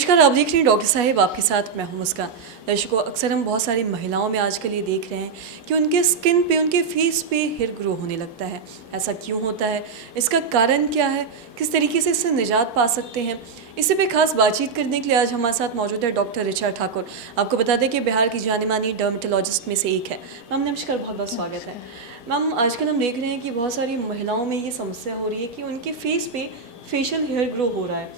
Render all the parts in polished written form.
नमस्कार, आप देख रही हैं डॉक्टर साहिब, आपके साथ मैं हूं मुस्कान। दर्शकों, अक्सर हम बहुत सारी महिलाओं में आजकल ये देख रहे हैं कि उनके स्किन पे, उनके फेस पे हेयर ग्रो होने लगता है। ऐसा क्यों होता है? इसका कारण क्या है? किस तरीके से इससे निजात पा सकते हैं? इसी पे खास बातचीत करने के लिए आज हमारे साथ मौजूद है डॉक्टर ऋचा ठाकुर। आपको बता दें कि बिहार की जानी मानी डर्मेटोलॉजिस्ट में से एक है। मैम नमस्कार, बहुत बहुत स्वागत है। मैम, आजकल हम देख रहे हैं कि बहुत सारी महिलाओं में ये समस्या हो रही है कि उनके फेस पे फेशियल हेयर ग्रो हो रहा है,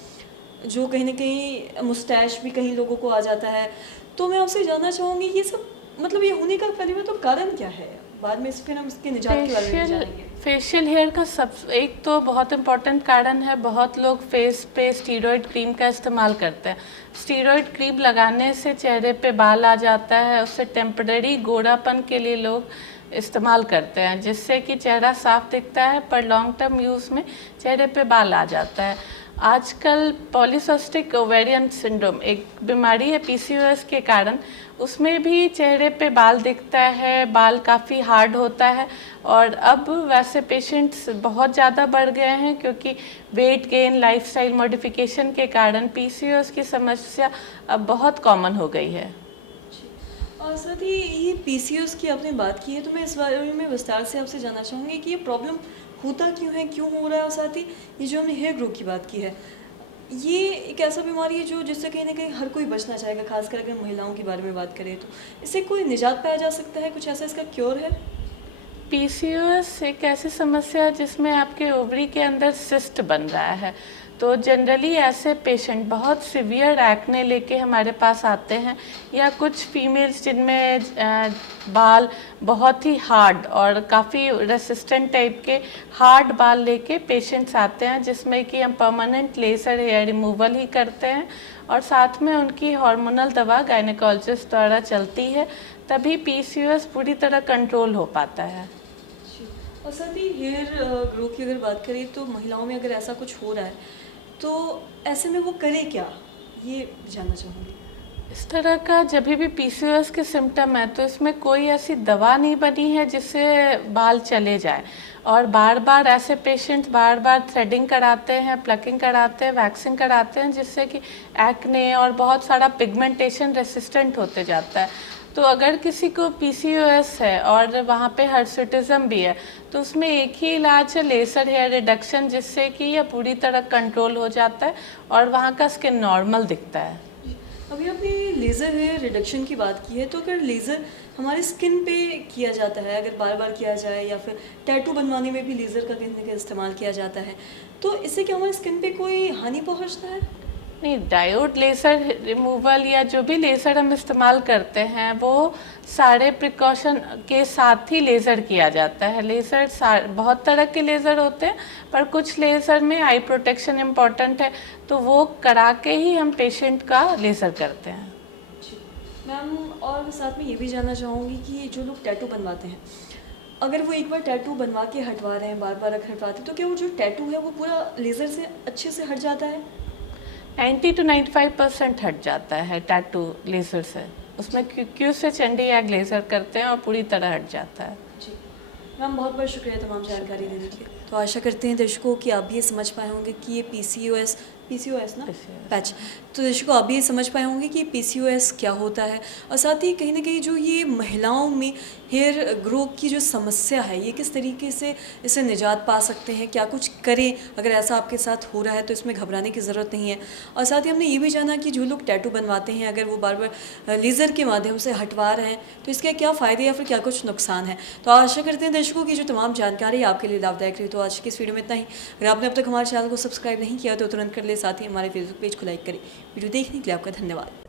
जो कहीं न कहीं मुस्टैच भी कहीं लोगों को आ जाता है। तो मैं आपसे जानना चाहूँगी ये सब मतलब ये होने का पहले में तो कारण क्या है? बाद में फिर हम इसके निजात के बारे में भी जानेंगे। फेशियल हेयर का सब एक तो बहुत इम्पोर्टेंट कारण है, बहुत लोग फेस पे स्टीरॉयड क्रीम का इस्तेमाल करते हैं। स्टीरॉयड क्रीम लगाने से चेहरे पे बाल आ जाता है, उससे टेम्परेरी गोरापन के लिए लोग इस्तेमाल करते हैं, जिससे कि चेहरा साफ दिखता है, पर लॉन्ग टर्म यूज़ में चेहरे पे बाल आ जाता है। आजकल पॉलीसिस्टिक ओवेरियन सिंड्रोम एक बीमारी है पीसीओएस के कारण, उसमें भी चेहरे पे बाल दिखता है, बाल काफ़ी हार्ड होता है। और अब वैसे पेशेंट्स बहुत ज़्यादा बढ़ गए हैं, क्योंकि वेट गेन, लाइफस्टाइल मॉडिफिकेशन के कारण पीसीओएस की समस्या अब बहुत कॉमन हो गई है। और साथ ही ये पीसीओएस की आपने बात की है, तो मैं इस बारे में विस्तार से आपसे जानना चाहूँगी कि ये प्रॉब्लम होता क्यों है, क्यों हो रहा है? और साथ ही ये जो हमने हेयर ग्रो की बात की है, ये एक ऐसा बीमारी है जो जिससे कहीं न कहीं हर कोई बचना चाहेगा, खासकर अगर महिलाओं के बारे में बात करें तो। इससे कोई निजात पाया जा सकता है? कुछ ऐसा इसका क्योर है? पीसीओएस एक ऐसी समस्या है जिसमें आपके ओवरी के अंदर सिस्ट बन रहा है। तो जनरली ऐसे पेशेंट बहुत सिवियर एक्ने लेके हमारे पास आते हैं, या कुछ फीमेल्स जिनमें बाल बहुत ही हार्ड और काफ़ी रेसिस्टेंट टाइप के हार्ड बाल लेके पेशेंट्स आते हैं, जिसमें कि हम परमानेंट लेजर हेयर रिमूवल ही करते हैं, और साथ में उनकी हार्मोनल दवा गायनेकोलॉजिस्ट द्वारा चलती है, तभी पीसीओएस पूरी तरह कंट्रोल हो पाता है। और साथ ही हेयर ग्रो की अगर बात करें तो महिलाओं में अगर ऐसा कुछ हो रहा है तो ऐसे में वो करे क्या, ये जानना चाहूँगी। इस तरह का जब भी पीसीओएस के सिम्टम है, तो इसमें कोई ऐसी दवा नहीं बनी है जिससे बाल चले जाए। और बार बार ऐसे पेशेंट्स बार बार थ्रेडिंग कराते हैं, प्लकिंग कराते हैं, वैक्सिंग कराते हैं, जिससे कि एक्ने और बहुत सारा पिगमेंटेशन रेसिस्टेंट होते जाता है। तो अगर किसी को पीसीओएस है और वहाँ पे हर्सुटिज्म भी है, तो उसमें एक ही इलाज है, लेज़र हेयर रिडक्शन, जिससे कि यह पूरी तरह कंट्रोल हो जाता है और वहाँ का स्किन नॉर्मल दिखता है। अभी आपने लेज़र हेयर रिडक्शन की बात की है, तो अगर लेज़र हमारे स्किन पे किया जाता है, अगर बार बार किया जाए, या फिर टैटू बनवाने में भी लेज़र का कहीं ना कहीं इस्तेमाल किया जाता है, तो इससे क्या हमारे स्किन पे कोई हानि पहुंचता है? नहीं, डायोड लेज़र रिमूवल या जो भी लेज़र हम इस्तेमाल करते हैं, वो सारे प्रिकॉशन के साथ ही लेज़र किया जाता है। लेज़र बहुत तरह के लेज़र होते हैं, पर कुछ लेज़र में आई प्रोटेक्शन इम्पॉर्टेंट है, तो वो करा के ही हम पेशेंट का लेज़र करते हैं। मैम, और साथ में ये भी जानना चाहूँगी कि जो लोग टैटू बनवाते हैं, अगर वो एक बार टैटू बनवा के हटवा रहे हैं, बार बार अगर हटवाते हैं, तो क्या वो जो टैटू है वो पूरा लेज़र से अच्छे से हट जाता है? 90 to 95% हट जाता है टैटू लेज़र से। उसमें क्यू से चंडी या ग्लेजर करते हैं और पूरी तरह हट जाता है। जी मैम, बहुत बहुत शुक्रिया तमाम जानकारी देने के लिए। तो आशा करते हैं दर्शकों कि आप भी ये समझ पाए होंगे कि ये पीसीओएस ना पैच, तो दर्शकों आप भी ये समझ पाए होंगे कि पीसीओएस क्या होता है, और साथ ही कहीं ना कहीं जो ये महिलाओं में हेयर ग्रो की जो समस्या है, ये किस तरीके से इससे निजात पा सकते हैं, क्या कुछ करें अगर ऐसा आपके साथ हो रहा है, तो इसमें घबराने की ज़रूरत नहीं है। और साथ ही हमने ये भी जाना कि जो लोग टैटू बनवाते हैं, अगर वो बार बार लेज़र के माध्यम से हटवा रहे हैं, तो इसके क्या फ़ायदे या फिर क्या कुछ नुकसान है। तो आशा करते हैं दर्शकों की जो तमाम जानकारी आपके लिए लाभदायक रही। तो आज की इस वीडियो में इतना ही। अगर आपने अब तक हमारे चैनल को सब्सक्राइब नहीं किया तो तुरंत कर ले, साथ ही हमारे फेसबुक पेज को लाइक करें। वीडियो देखने के लिए आपका धन्यवाद।